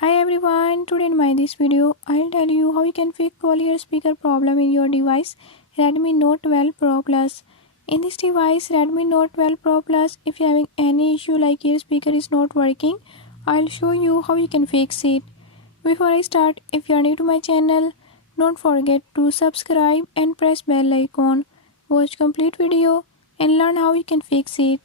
Hi everyone, today in my this video I'll tell you how you can fix quality speaker problem in your device Redmi Note 12 Pro Plus. In this device Redmi Note 12 Pro Plus, if you're having any issue like your speaker is not working, I'll show you how you can fix it. Before I start, if you're new to my channel, don't forget to subscribe and press bell icon. Watch complete video and learn how you can fix it.